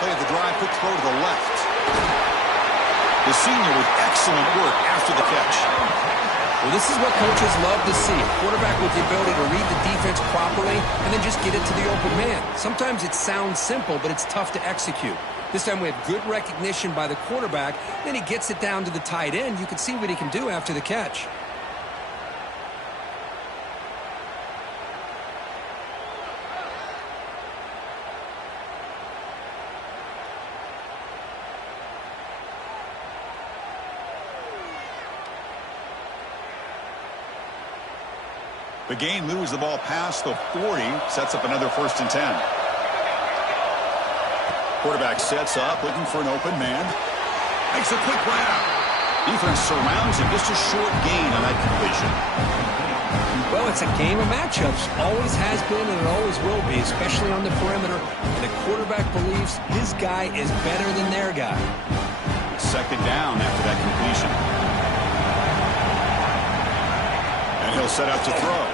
Play the drive, quick throw to the left. The senior with excellent work after the catch. Well, this is what coaches love to see. A quarterback with the ability to read the defense properly and then just get it to the open man. Sometimes it sounds simple, but it's tough to execute. This time we have good recognition by the quarterback. Then he gets it down to the tight end. You can see what he can do after the catch. The Cain moves the ball past the 40, sets up another 1st and 10. Quarterback sets up, looking for an open man. Makes a quick grab. Defense surrounds him, just a short gain on that completion. Well, it's a game of matchups. Always has been and it always will be, especially on the perimeter. And the quarterback believes his guy is better than their guy. 2nd down after that completion. And he'll set out to throw.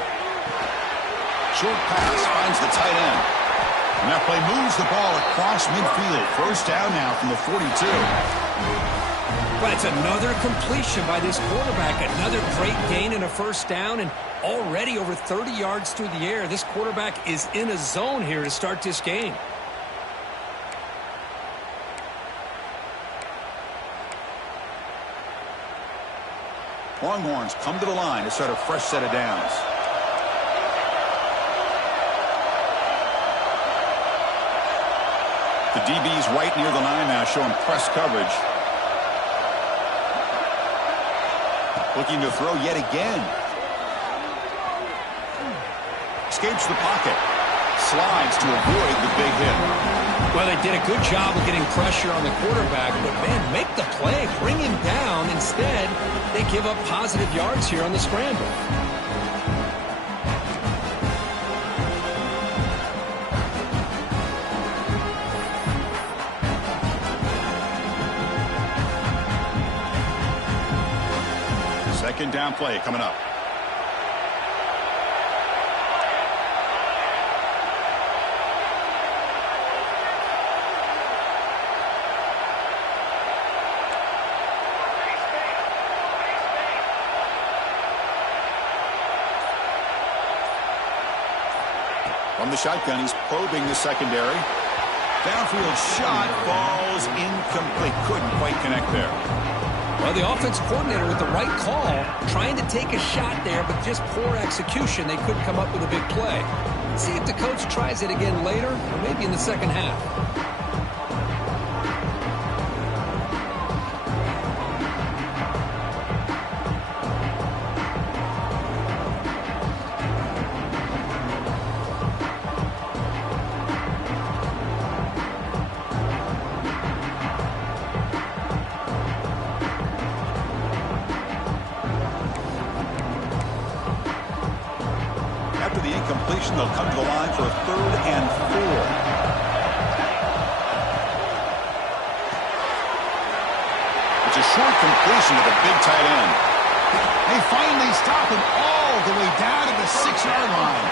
Short pass finds the tight end. And that play moves the ball across midfield. 1st down now from the 42. But it's another completion by this quarterback. Another great gain and a 1st down. And already over 30 yards through the air. This quarterback is in a zone here to start this game. Longhorns come to the line to start a fresh set of downs. The DB's right near the line now, showing press coverage. Looking to throw yet again. Escapes the pocket. Slides to avoid the big hit. Well, they did a good job of getting pressure on the quarterback, but, man, make the play. Bring him down. Instead, they give up positive yards here on the scramble. Second down play coming up. From the shotgun, he's probing the secondary. Downfield shot falls incomplete. Couldn't quite connect there. Well, the offense coordinator with the right call, trying to take a shot there, but just poor execution. They couldn't come up with a big play. Let's see if the coach tries it again later, or maybe in the 2nd half. They'll come to the line for a 3rd and 4. It's a short completion to the big tight end. They finally stop him all the way down to the 6-yard line.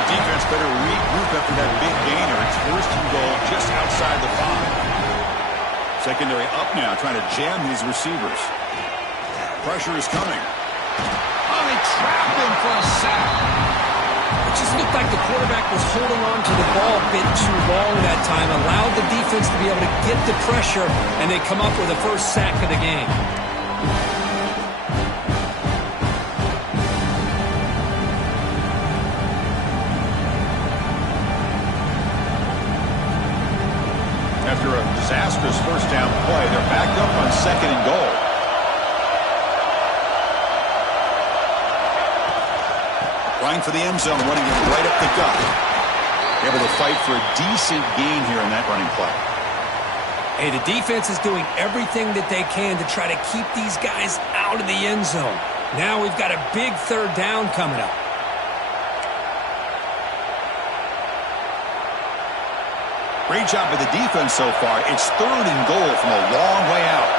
The defense better regroup after that big gainer. It's 1st and goal just outside the 5. Secondary up now, trying to jam these receivers. Pressure is coming. Oh, they trap him for a sack. It just looked like the quarterback was holding on to the ball a bit too long that time, allowed the defense to be able to get the pressure, and they come up with the 1st sack of the game. After a disastrous 1st down play, they're back up on 2nd and goal. Running for the end zone, running it right up the gut. Able to fight for a decent gain here in that running play. Hey, the defense is doing everything that they can to try to keep these guys out of the end zone. Now we've got a big 3rd down coming up. Great job by the defense so far. It's 3rd and goal from a long way out.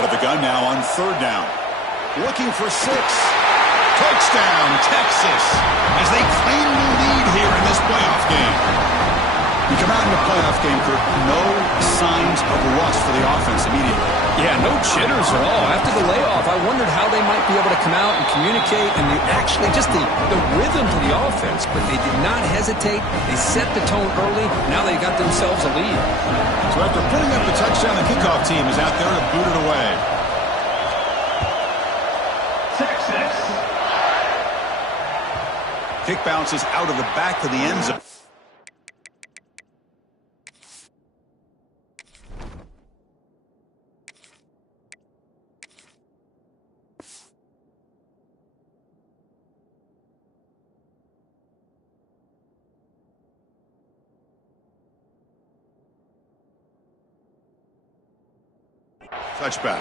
Out of the gun now on 3rd down. Looking for 6. Touchdown, Texas, as they claim the lead lead here in this playoff game. You come out in the playoff game, Kurt, no signs of rust for the offense immediately. Yeah, no jitters at all. After the layoff, I wondered how they might be able to come out and communicate and the rhythm to the offense, but they did not hesitate. They set the tone early. Now they got themselves a lead. So after putting up the touchdown, the kickoff team is out there to boot it away. Kick bounces out of the back of the end zone. Touchback.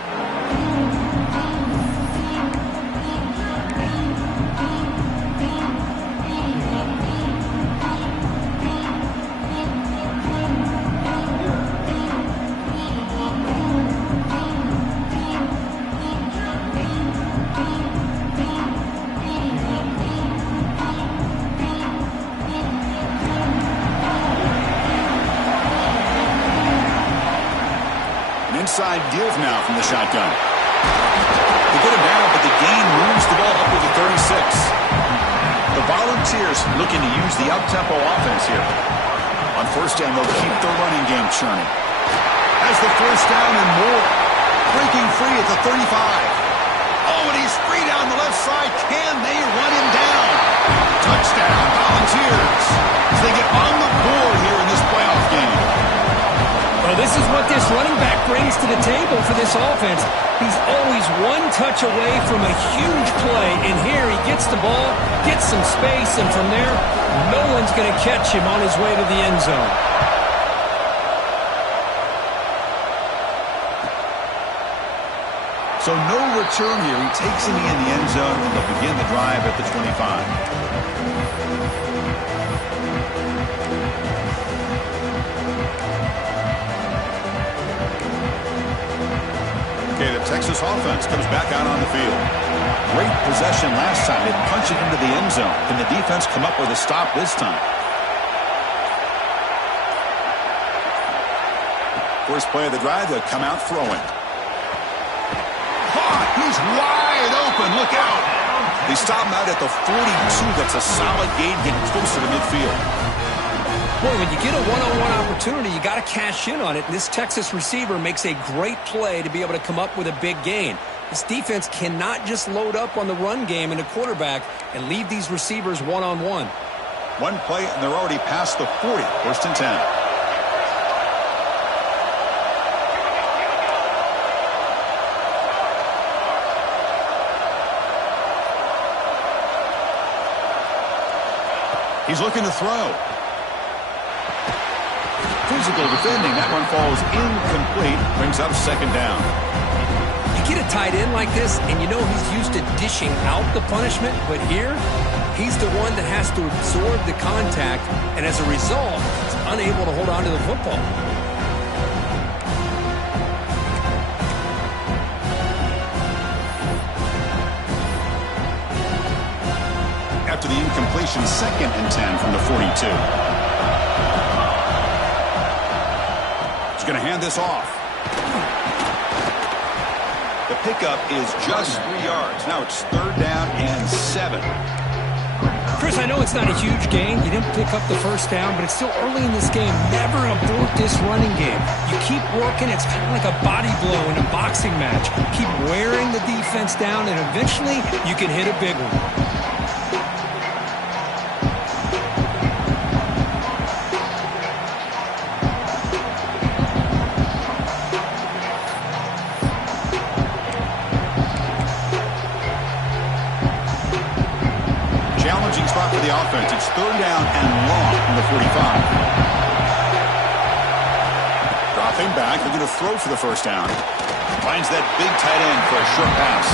Inside give now from the shotgun. They get him down, but the gain moves the ball up with the 36. The Volunteers looking to use the up-tempo offense here. On first down, they'll keep their running game churning. Has the first down and more. Breaking free at the 35. Oh, and he's free down the left side. Can they run him down? Touchdown, Volunteers. As they get on the board here in this playoff game. Well, this is what this running back brings to the table for this offense. He's always one touch away from a huge play, and here he gets the ball, gets some space, and from there, no one's going to catch him on his way to the end zone. So no return here. He takes him in the end zone, and they'll begin the drive at the 25. Okay, the Texas offense comes back out on the field. Great possession last time. They punch it into the end zone. Can the defense come up with a stop this time? First play of the drive, they'll come out throwing. He's wide open. Look out. They stop him out at the 42. That's a solid gain, getting closer to midfield. Boy, when you get a one-on-one opportunity, you got to cash in on it. And this Texas receiver makes a great play to be able to come up with a big gain. This defense cannot just load up on the run game and the quarterback and leave these receivers one-on-one. One play, and they're already past the 40. First and 10. He's looking to throw. Physical defending. That one falls incomplete. Brings up second down. You get a tight end like this, and you know he's used to dishing out the punishment, but here, he's the one that has to absorb the contact, and as a result, he's unable to hold on to the football. After the incompletion, second and 10 from the 42. He's going to hand this off. The pickup is just 3 yards. Now it's third down and 7. Chris, I know it's not a huge gain. You didn't pick up the first down, but it's still early in this game. Never abort this running game. You keep working. It's kind of like a body blow in a boxing match. Keep wearing the defense down, and eventually you can hit a big one. Spot for the offense. It's third down and long from the 45. Dropping back. They're going to throw for the first down. Finds that big tight end for a short pass.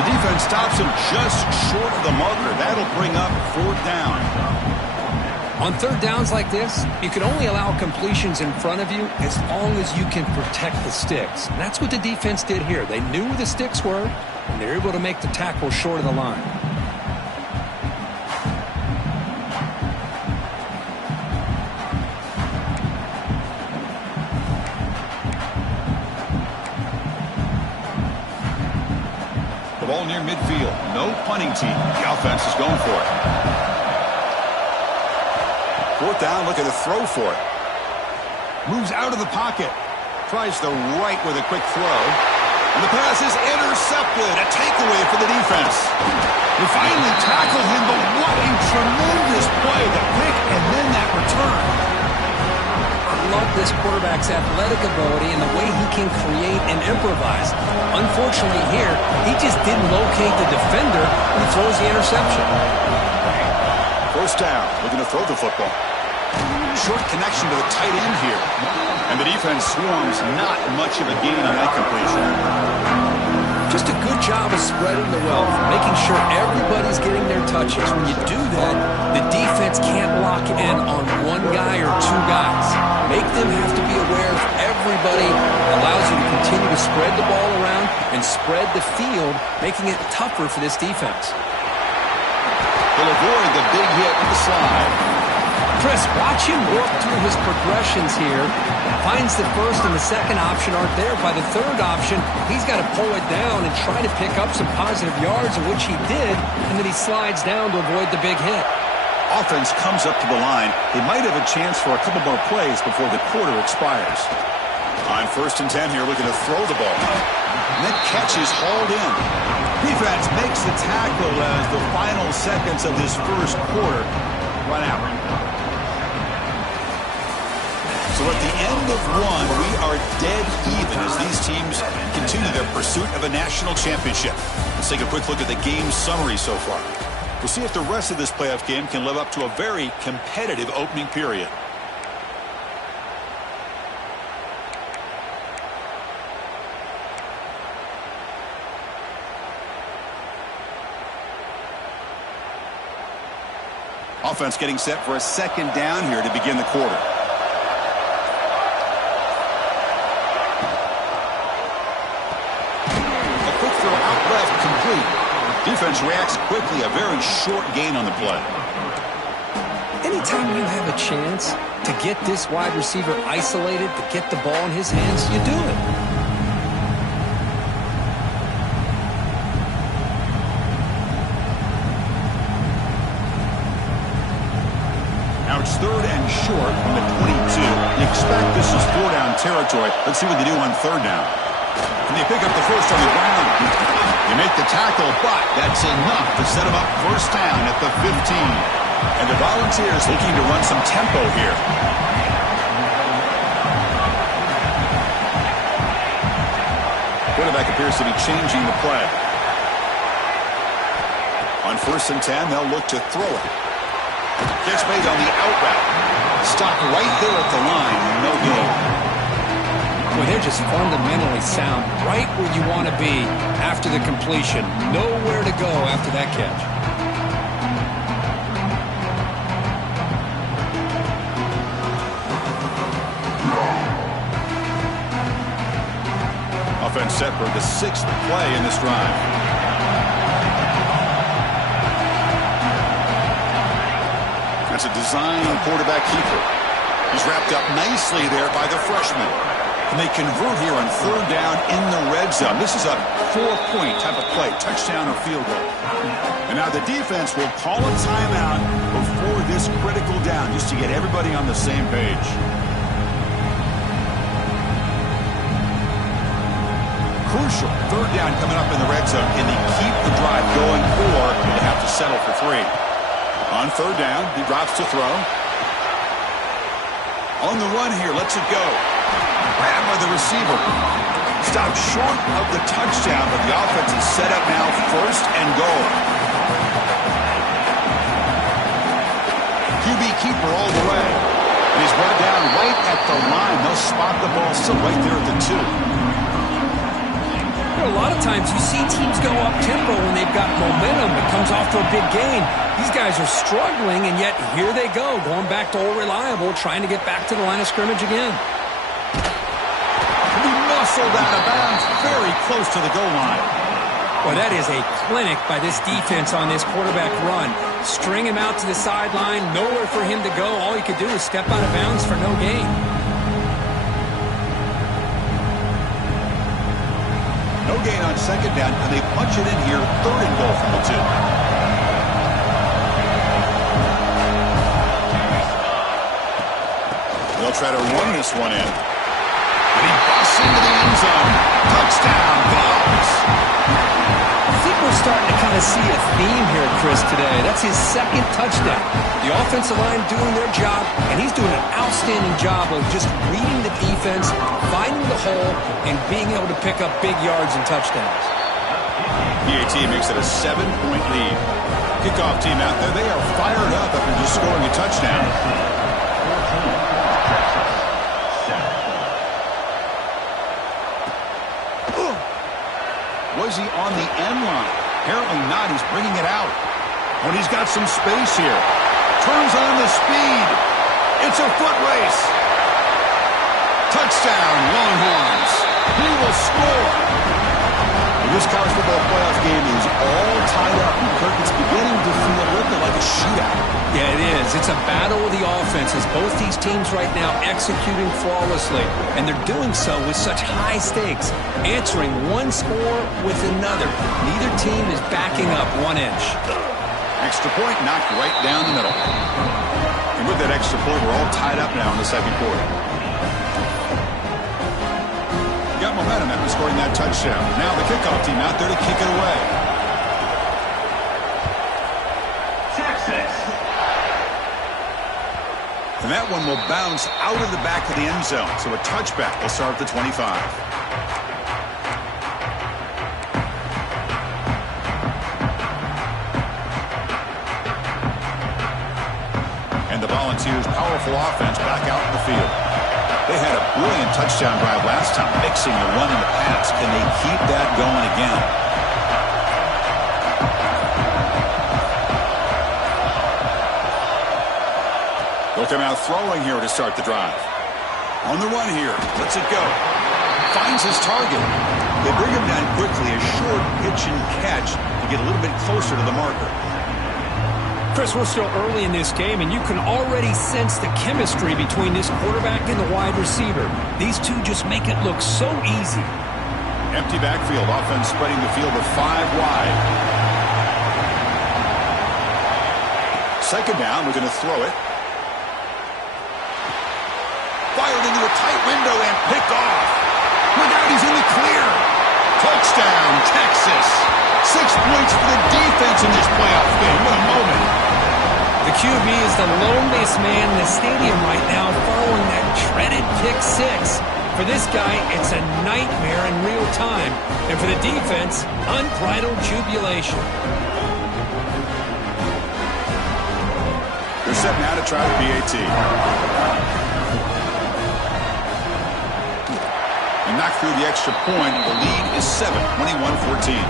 The defense stops him just short of the marker. That'll bring up fourth down. On third downs like this, you can only allow completions in front of you as long as you can protect the sticks. And that's what the defense did here. They knew where the sticks were, and they're able to make the tackle short of the line. ball near midfield. No punting team. The offense is going for it. Fourth down, looking to throw for it. Moves out of the pocket. Tries the right with a quick throw. And the pass is intercepted. A takeaway for the defense. They finally tackled him, but what a tremendous play. The pick and then that return. I love this quarterback's athletic ability and the way he can create and improvise. Unfortunately here, he just didn't locate the defender when he throws the interception. First down, looking to throw the football. Short connection to the tight end here. And the defense swarms, not much of a gain on that completion. Just a good job of spreading the wealth, making sure everybody's getting their touches. When you do that, the defense can't lock in on one guy or two guys. Make them have to be aware of everybody. Allows you to continue to spread the ball around and spread the field, making it tougher for this defense. He'll avoid the big hit with the slide. Chris, watch him work through his progressions here. Finds the first and the second option aren't there. By the third option, he's got to pull it down and try to pick up some positive yards, of which he did, and then he slides down to avoid the big hit. Offense comes up to the line. They might have a chance for a couple more plays before the quarter expires. On 1st and 10 here, looking to throw the ball. And that catch is hauled in. Defense makes the tackle as the final seconds of this first quarter run out. So at the end of one, we are dead even as these teams continue their pursuit of a national championship. Let's take a quick look at the game summary so far. We'll see if the rest of this playoff game can live up to a very competitive opening period. Offense getting set for a second down here to begin the quarter. Defense reacts quickly, a very short gain on the play. Anytime you have a chance to get this wide receiver isolated, to get the ball in his hands, you do it. Now it's 3rd and short from the 22. You expect this is 4-down territory. Let's see what they do on 3rd down. And they pick up the first on the ground. They make the tackle, but that's enough to set them up 1st down at the 15. And the Volunteers looking to run some tempo here. Quarterback appears to be changing the play. On 1st and 10, they'll look to throw it. Catch made on the out route. Stopped right there at the line. No gain. Well, they're just fundamentally sound, right where you want to be after the completion. Nowhere to go after that catch. Offense set for the 6th play in this drive. That's a design quarterback keeper. He's wrapped up nicely there by the freshman. And they convert here on 3rd down in the red zone. This is a 4-point type of play, touchdown or field goal. And now the defense will call a timeout before this critical down, just to get everybody on the same page. Crucial 3rd down coming up in the red zone. Can they keep the drive going, or do they have to settle for 3? On 3rd down, he drops to throw. On the run here, lets it go. Grabbed by the receiver. Stopped short of the touchdown, but the offense is set up now 1st and goal. QB keeper all the way. And he's brought down right at the line. They'll spot the ball still right there at the 2. A lot of times you see teams go up-tempo when they've got momentum. It comes off to a big gain. These guys are struggling, and yet here they go, going back to old reliable, trying to get back to the line of scrimmage again. He muscled out of bounds very close to the goal line. Well, that is a clinic by this defense on this quarterback run. String him out to the sideline, nowhere for him to go. All he could do is step out of bounds for no gain. No gain on second down, and they punch it in here, third and goal from the 2. They'll try to run this one in. And he busts into the end zone. Touchdown, Bucs. I think we're starting to kind of see a theme here, Chris, today. That's his second touchdown. The offensive line doing their job, and he's doing an outstanding job of just reading the defense, finding the hole, and being able to pick up big yards and touchdowns. PAT makes it a 7-point lead. Kickoff team out there, they are fired up after just scoring a touchdown. Was he on the end line? Apparently not. He's bringing it out. When he's got some space here. Turns on the speed. It's a foot race. Touchdown, Longhorns. He will score. This college football playoff game is all tied up. Kirk, it's beginning to feel a little bit like a shootout. Yeah, it is. It's a battle of the offenses. Both these teams right now executing flawlessly, and they're doing so with such high stakes, answering one score with another. Neither team is backing up 1 inch. Extra point knocked right down the middle. And with that extra point, we're all tied up now in the second quarter. Got momentum after scoring that touchdown. Now the kickoff team out there to kick it away. Texas. And that one will bounce out of the back of the end zone. So a touchback will start at the 25. And the Volunteers' powerful offense back out in the field. They had a brilliant touchdown drive last time, mixing the run and the pass. Can they keep that going again? They'll come out throwing here to start the drive. On the run here. Lets it go. Finds his target. They bring him down quickly. A short pitch and catch to get a little bit closer to the marker. Chris, we're still early in this game, and you can already sense the chemistry between this quarterback and the wide receiver. These two just make it look so easy. Empty backfield. Offense spreading the field with 5 wide. Second down. We're going to throw it. Fired into a tight window and picked off. Look out, he's in the clear. Touchdown, Texas. 6 points for the defense in this playoff game. What a moment. The QB is the loneliest man in the stadium right now following that dreaded pick 6. For this guy, it's a nightmare in real time. And for the defense, unbridled jubilation. They're set now to try the PAT. And knocked through the extra point. The lead is 7, 21-14.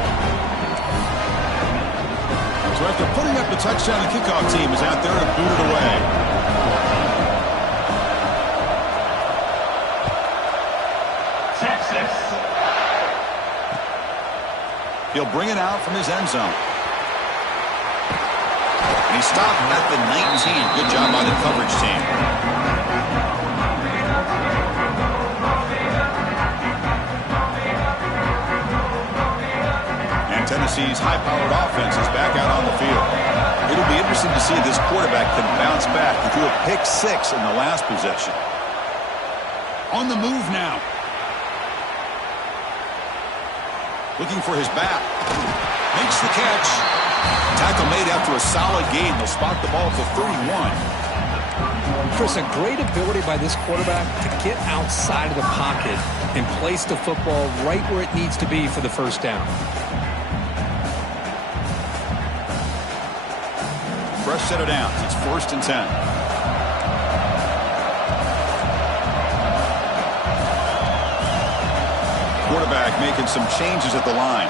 So after putting up the touchdown, the kickoff team is out there to boot it away. Texas. He'll bring it out from his end zone. And he stopped at the 19. Good job by the coverage team. Tennessee's high-powered offense is back out on the field. It'll be interesting to see if this quarterback can bounce back. He threw a pick 6 in the last possession. On the move now. Looking for his back. Makes the catch. Tackle made after a solid gain. They'll spot the ball at the 31. Chris, a great ability by this quarterback to get outside of the pocket and place the football right where it needs to be for the first down. Fresh set of downs. It's 1st and 10. Quarterback making some changes at the line.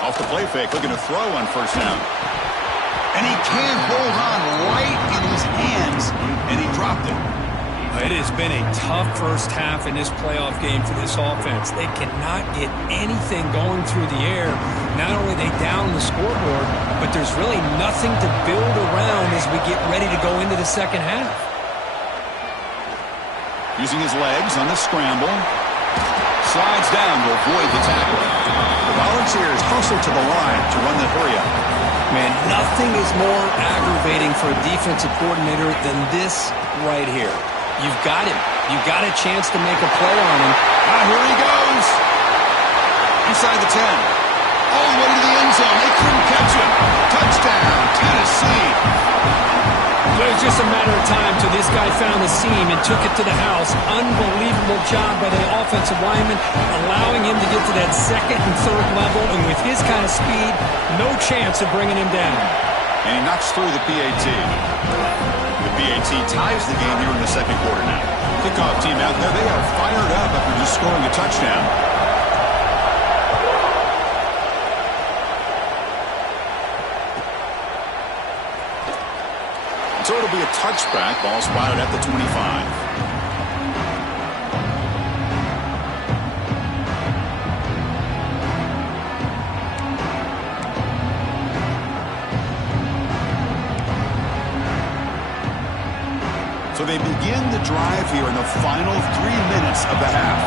Off the play fake, looking to throw on first down. And he can't hold on right in his hands, and he dropped it. It has been a tough first half in this playoff game for this offense. They cannot get anything going through the air. Not only are they down the scoreboard, but there's really nothing to build around as we get ready to go into the second half. Using his legs on the scramble. slides down to avoid the tackle. The Volunteers hustle to the line to run the hurry-up. Man, nothing is more aggravating for a defensive coordinator than this right here. You've got him. You've got a chance to make a play on him. Here he goes. Inside the 10. All the way to the end zone. They couldn't catch him. Touchdown, Tennessee. It was just a matter of time till this guy found the seam and took it to the house. Unbelievable job by the offensive lineman, allowing him to get to that second and third level. And with his kind of speed, no chance of bringing him down. And he knocks through the PAT. The PAT ties the game here in the second quarter now. Kickoff team out there, they are fired up after just scoring a touchdown. So it'll be a touchback. Ball spotted at the 25. So they begin the drive here in the final 3 minutes of the half.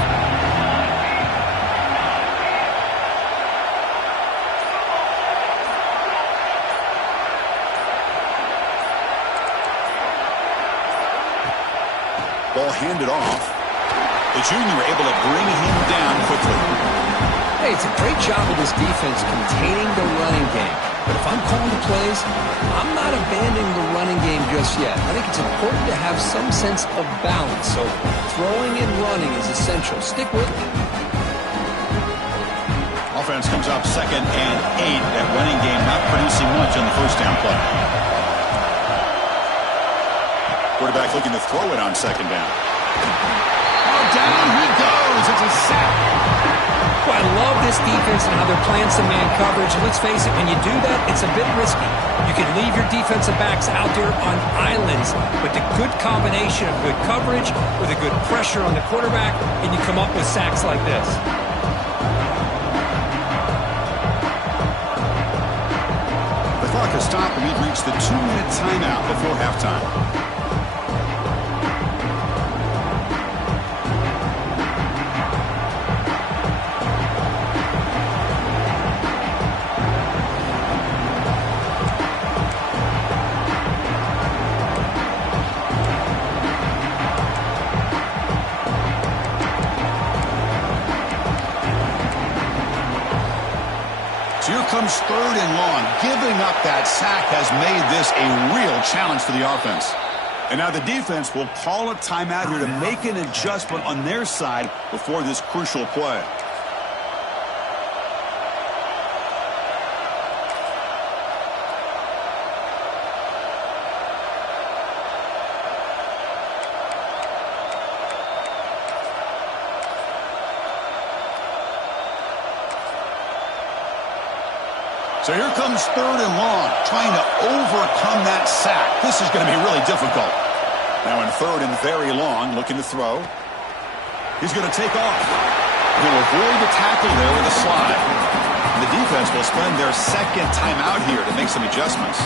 Ball handed off. The junior able to bring him down quickly. Hey, it's a great job of this defense containing the running game. But if I'm calling the plays, I'm not abandoning the running game just yet. I think it's important to have some sense of balance. So throwing and running is essential. Stick with me. Offense comes up 2nd and 8. That running game not producing much on the first down play. Quarterback looking to throw it on 2nd down. Oh, down he goes. It's a sack. Well, I love this defense and how they're playing some man coverage. And let's face it, when you do that, it's a bit risky. You can leave your defensive backs out there on islands, but the good combination of good coverage with a good pressure on the quarterback, and you come up with sacks like this. The clock has stopped, and we've reached the 2-minute timeout before halftime. Here comes 3rd and long. Giving up that sack has made this a real challenge for the offense. And now the defense will call a timeout here to make an adjustment on their side before this crucial play. So here comes 3rd and long, trying to overcome that sack. This is going to be really difficult. Now in 3rd and very long, looking to throw. He's going to take off. He'll avoid the tackle there with a slide. And the defense will spend their 2nd timeout here to make some adjustments.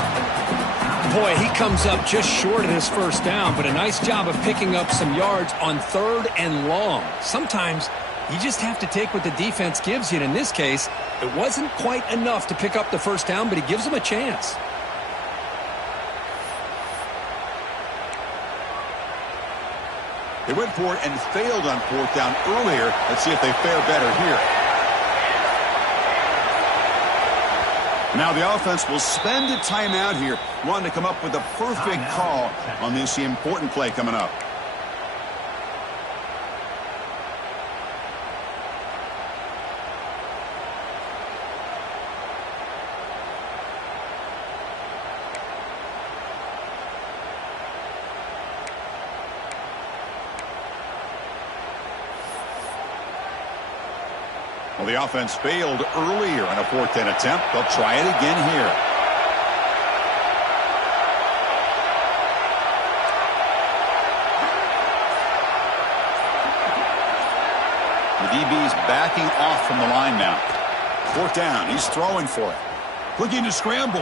Boy, he comes up just short of his first down, but a nice job of picking up some yards on 3rd and long. Sometimes you just have to take what the defense gives you. And in this case, it wasn't quite enough to pick up the first down, but he gives them a chance. They went for it and failed on 4th down earlier. Let's see if they fare better here. Now the offense will spend a timeout here, wanting to come up with a perfect call on this important play coming up. Well, the offense failed earlier on a 4th down attempt. They'll try it again here. The DB's backing off from the line now. 4th down. He's throwing for it. Looking to scramble.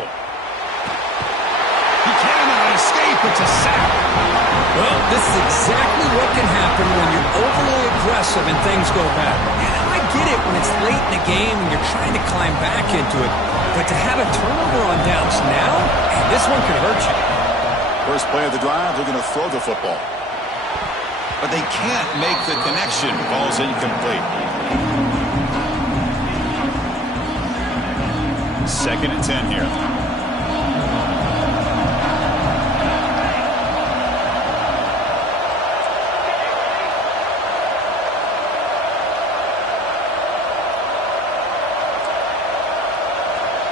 He cannot escape. It's a sack. Well, this is exactly what can happen when you're overly aggressive and things go bad. And I get it when it's late in the game and you're trying to climb back into it. But to have a turnover on downs now, this one could hurt you. First play of the drive, they're going to throw the football. But they can't make the connection. Ball's incomplete. 2nd and 10 here.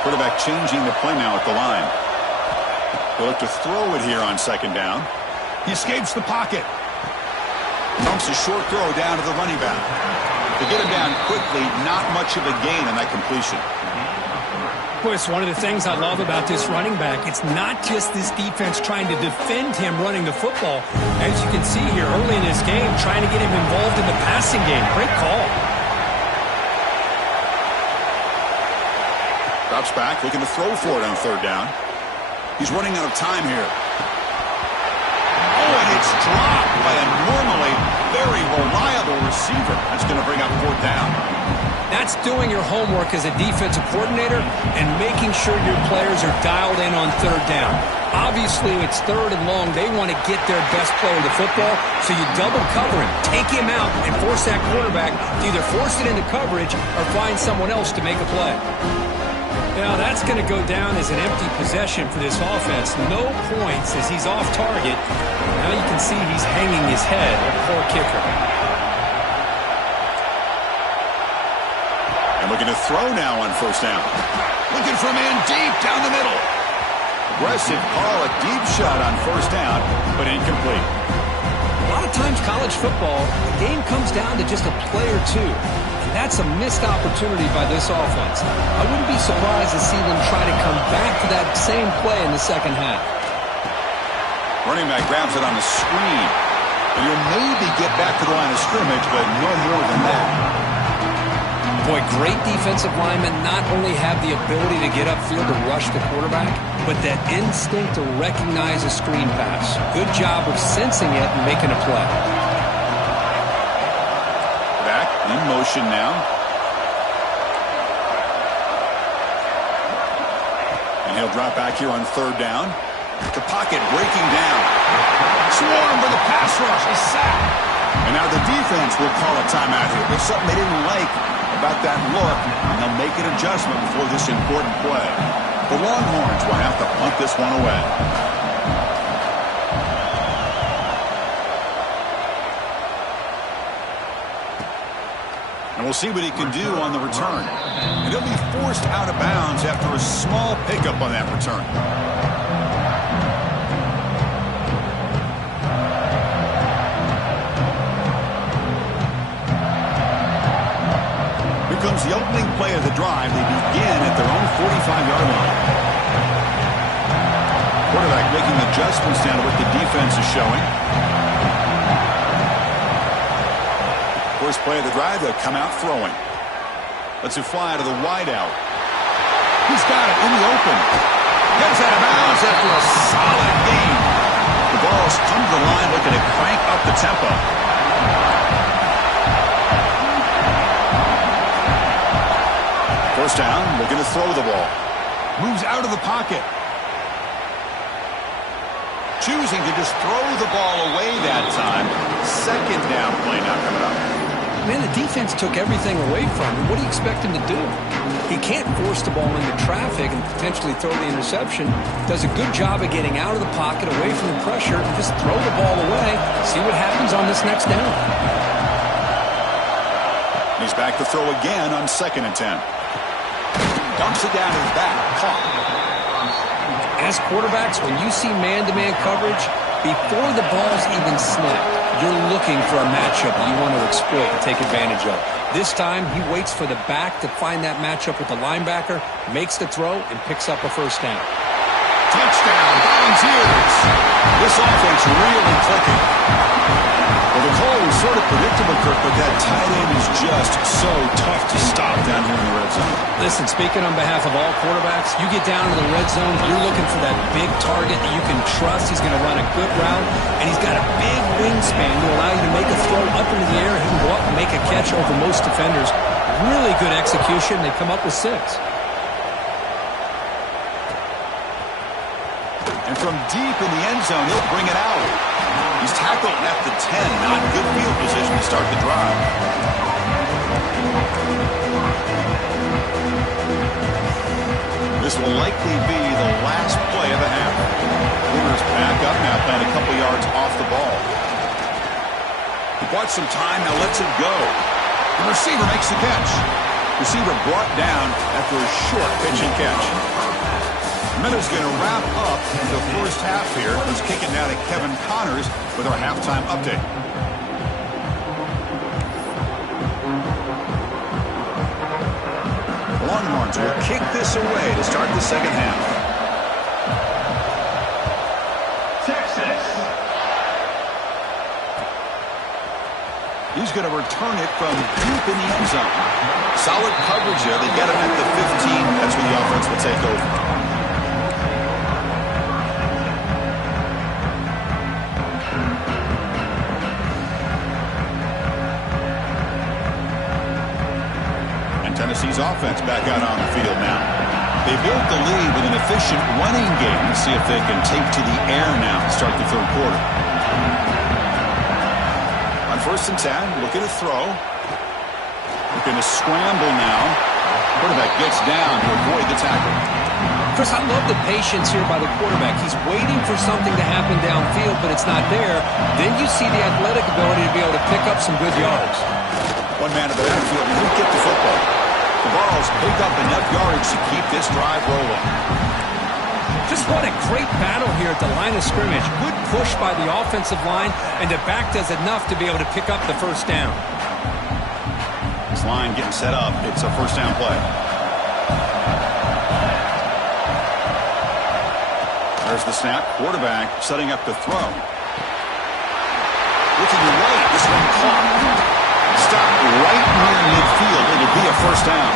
Quarterback changing the play now at the line. They'll look to throw it here on 2nd down. He escapes the pocket. Dumps a short throw down to the running back. To get him down quickly, not much of a gain on that completion. Boy, it's one of the things I love about this running back. It's not just this defense trying to defend him running the football. As you can see here early in this game, trying to get him involved in the passing game. Great call. Drops back, looking to throw for it on 3rd down. He's running out of time here. Oh, and it's dropped by a normally very reliable receiver. That's going to bring up 4th down. That's doing your homework as a defensive coordinator and making sure your players are dialed in on 3rd down. Obviously, it's 3rd and long. They want to get their best player to the football, so you double cover him, take him out, and force that quarterback to either force it into coverage or find someone else to make a play. Now, that's going to go down as an empty possession for this offense. No points as he's off target. Now you can see he's hanging his head, a poor kicker. And looking to throw now on 1st down. Looking for a man deep down the middle. Aggressive call, a deep shot on 1st down, but incomplete. A lot of times college football, the game comes down to just a play or two. That's a missed opportunity by this offense. I wouldn't be surprised to see them try to come back to that same play in the 2nd half. Running back grabs it on the screen. And he'll maybe get back to the line of scrimmage, but no more than that. Boy, great defensive linemen not only have the ability to get upfield to rush the quarterback, but that instinct to recognize a screen pass. Good job of sensing it and making a play. In motion now. And he'll drop back here on 3rd down. The pocket breaking down. Swarm for the pass rush. A sack. And now the defense will call a timeout here. There's something they didn't like about that look, and they'll make an adjustment before this important play. The Longhorns will have to punt this one away. And we'll see what he can do on the return. And he'll be forced out of bounds after a small pickup on that return. Here comes the opening play of the drive. They begin at their own 45-yard line. Quarterback making adjustments down to what the defense is showing. First play of the drive, they'll come out throwing. Let's it fly to the wideout. He's got it in the open. Gets out of bounds after a solid gain. The ball's come to the line looking to crank up the tempo. First down, looking to throw the ball. Moves out of the pocket. Choosing to just throw the ball away that time. 2nd down play now coming up. Man, the defense took everything away from him. What do you expect him to do? He can't force the ball into traffic and potentially throw the interception. Does a good job of getting out of the pocket, away from the pressure, and just throw the ball away. See what happens on this next down. He's back to throw again on 2nd and 10. Dumps it down his back. Caught. As quarterbacks, when you see man-to-man coverage, before the ball's even snapped, you're looking for a matchup you want to exploit and take advantage of. This time, he waits for the back to find that matchup with the linebacker, makes the throw, and picks up a 1st down. Touchdown, Volunteers. This offense really clicking. Well, The call was sort of predictable, Kirk, but that tight end is just so tough to stop down here in the red zone. Listen, speaking on behalf of all quarterbacks, you get down to the red zone, you're looking for that big target that you can trust. He's going to run a good route, and he's got a big wingspan to allow you to make a throw up into the air. He can go up and make a catch over most defenders. Really good execution. They come up with 6. And from deep in the end zone, he'll bring it out. He's tackled at the 10. Not good field position to start the drive. This will likely be the last play of the half. Warner's back up now, playing a couple yards off the ball. He bought some time, now lets it go. The receiver makes the catch. Receiver brought down after a short pitch and catch. Miller's going to wrap up the first half here. Let's kick it now to Kevin Connors with our halftime update. Longhorns will kick this away to start the second half. Texas. He's going to return it from deep in the end zone. Solid coverage there. They get him at the 15. That's where the offense will take over. Tennessee's offense back out on the field now. They built the lead with an efficient running game. Let's see if they can take to the air now to start the third quarter. On 1st and 10, looking to throw. Looking to scramble now. Quarterback gets down to avoid the tackle. Chris, I love the patience here by the quarterback. He's waiting for something to happen downfield, but it's not there. Then you see the athletic ability to be able to pick up some good yards. One man in the backfield, and he'll get the football. The Vols pick up enough yardage to keep this drive rolling. Just what a great battle here at the line of scrimmage. Good push by the offensive line, and the back does enough to be able to pick up the first down. This line getting set up. It's a first down play. There's the snap. Quarterback setting up the throw. Looking right. This one caught. Stopped right near midfield. It'll be a first down.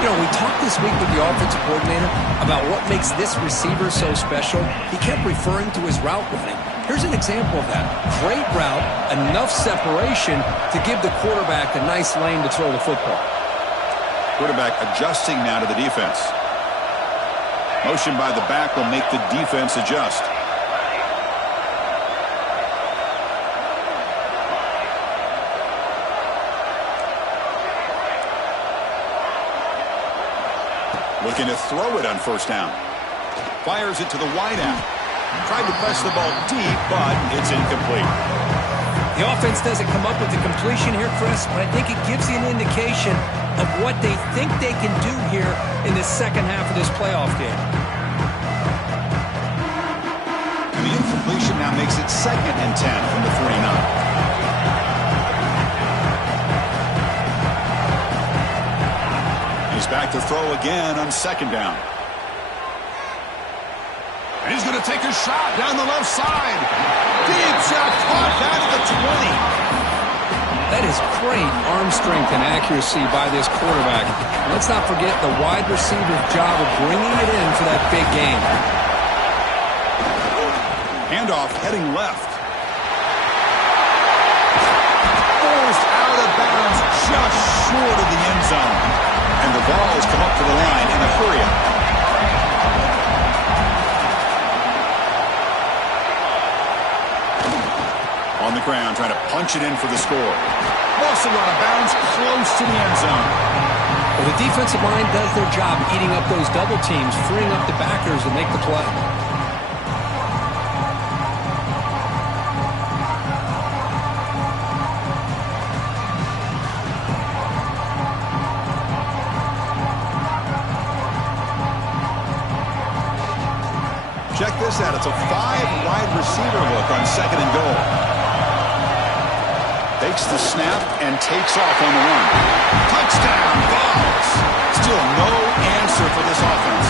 You know, we talked this week with the offensive coordinator about what makes this receiver so special. He kept referring to his route running. Here's an example of that. Great route, enough separation to give the quarterback a nice lane to throw the football. Quarterback adjusting now to the defense. Motion by the back will make the defense adjust. Looking to throw it on first down. Fires it to the wideout. Tried to press the ball deep, but it's incomplete. The offense doesn't come up with the completion here, Chris, but I think it gives you an indication of what they think they can do here in the second half of this playoff game. And the incompletion now makes it 2nd and 10 from the 49. He's back to throw again on 2nd down. And he's going to take a shot down the left side. Deep shot caught down at the 20. That is great arm strength and accuracy by this quarterback. And let's not forget the wide receiver's job of bringing it in for that big game. Handoff heading left. Forced out of bounds just short of the end zone. And the Vols come up to the line in a hurry up. On the ground, trying to punch it in for the score. Also out of bounds, close to the end zone. Well, the defensive line does their job eating up those double teams, freeing up the backers to make the play. Check this out. It's a 5-wide receiver look on 2nd and goal. Takes the snap and takes off on the run. Touchdown, Vols. Still no answer for this offense.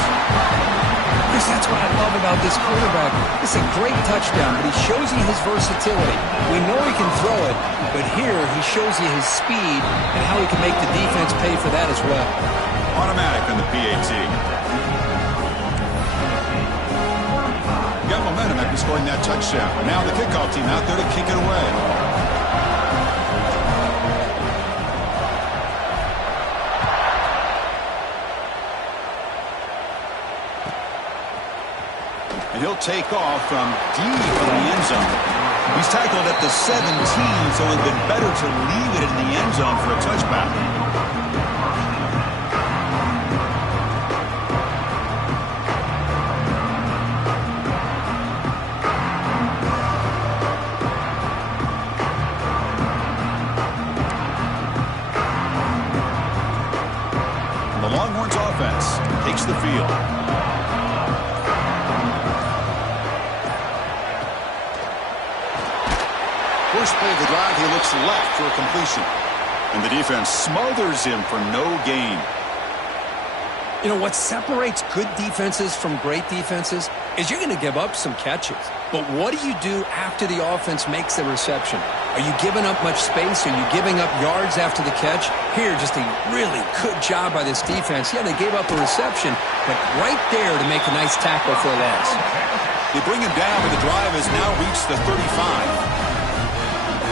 Chris, that's what I love about about this quarterback. It's a great touchdown, but he shows you his versatility. We know he can throw it, but here he shows you his speed and how he can make the defense pay for that as well. Automatic on the PAT. Got momentum after scoring that touchdown. Now the kickoff team out there to kick it away. And he'll take off from deep in the end zone. He's tackled at the 17, so it would have been better to leave it in the end zone for a touchback. The Longhorns offense takes the field. First play of the drive, he looks left for a completion. And the defense smothers him for no gain. You know, what separates good defenses from great defenses is you're going to give up some catches. But what do you do after the offense makes the reception? Are you giving up much space? Are you giving up yards after the catch? Here, just a really good job by this defense. Yeah, they gave up a reception, but right there to make a nice tackle for a loss. They bring him down, but the drive has now reached the 35.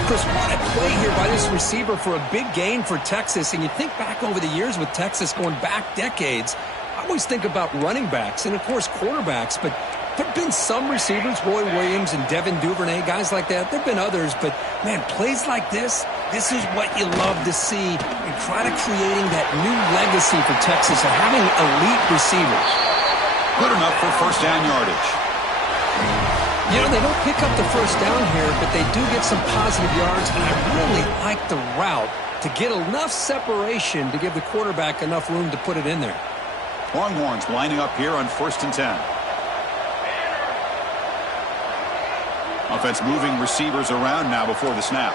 Chris, what a play here by this receiver for a big gain for Texas. And you think back over the years with Texas going back decades, I always think about running backs and, of course, quarterbacks. But there have been some receivers, Roy Williams and Devin Duvernay, guys like that. There have been others. But, man, plays like this is what you love to see and try to creating that new legacy for Texas of having elite receivers. Good enough for first down yardage. You know, they don't pick up the first down here, but they do get some positive yards, and I really like the route to get enough separation to give the quarterback enough room to put it in there. Longhorns lining up here on 1st and 10. Offense moving receivers around now before the snap.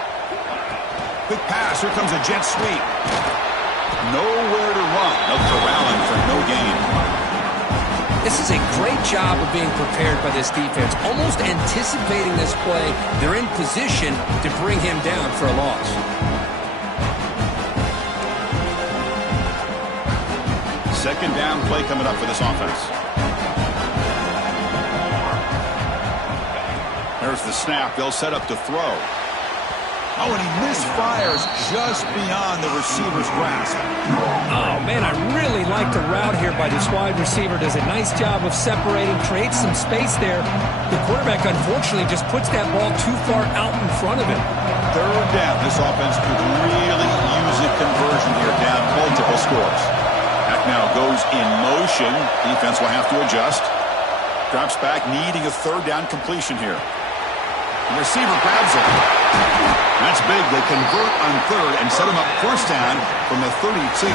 Quick pass. Here comes a jet sweep. Nowhere to run. No corralling for no gain. This is a great job of being prepared by this defense, almost anticipating this play. They're in position to bring him down for a loss. Second down play coming up for this offense. There's the snap. They'll set up to throw. Oh, and he misfires just beyond the receiver's grasp. Oh, man, I really like the route here by this wide receiver. Does a nice job of separating, creates some space there. The quarterback, unfortunately, just puts that ball too far out in front of him. Third down. This offense could really use a conversion here, down multiple scores. Back now goes in motion. Defense will have to adjust. Drops back, needing a third down completion here. The receiver grabs it. That's big. They convert on third and set him up first down from the 32.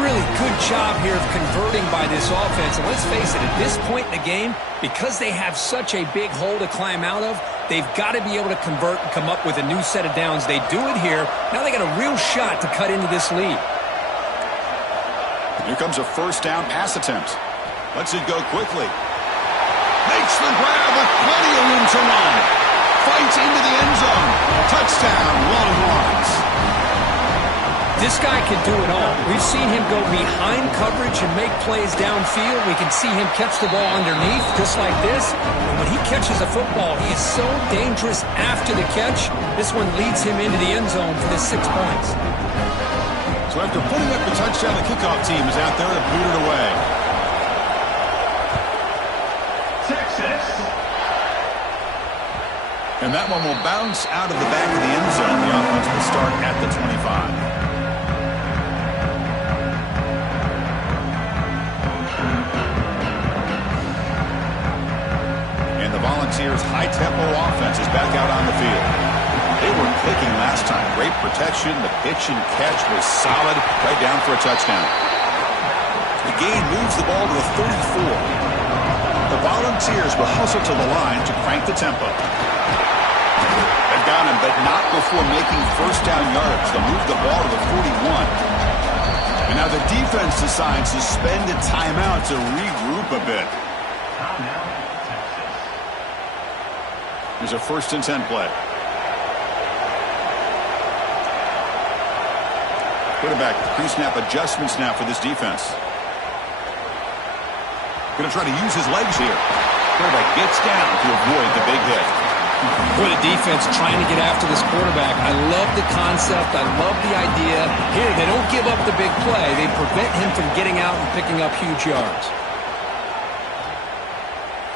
Really good job here of converting by this offense. And let's face it, at this point in the game, because they have such a big hole to climb out of, they've got to be able to convert and come up with a new set of downs. They do it here. Now they got a real shot to cut into this lead. Here comes a first down pass attempt. Lets it go quickly. Makes the grab with plenty of room to run. Fights into the end zone. Touchdown, Longhorns. This guy can do it all. We've seen him go behind coverage and make plays downfield. We can see him catch the ball underneath just like this. And when he catches a football, he is so dangerous after the catch. This one leads him into the end zone for the 6 points. So after putting up the touchdown, the kickoff team is out there to boot it away. And that one will bounce out of the back of the end zone. The offense will start at the 25. And the Volunteers' high-tempo offense is back out on the field. They were clicking last time. Great protection. The pitch and catch was solid. Right down for a touchdown. The gain moves the ball to the 34. The Volunteers will hustle to the line to crank the tempo. They've got him, but not before making first down yards. They'll move the ball to the 41. And now the defense decides to spend a timeout to regroup a bit. Timeout, Texas. Here's a 1st and 10 play. Quarterback pre-snap adjustments now for this defense. Going to try to use his legs here. Quarterback gets down to avoid the big hit. Boy, the defense trying to get after this quarterback. I love the concept. I love the idea. Here, they don't give up the big play. They prevent him from getting out and picking up huge yards.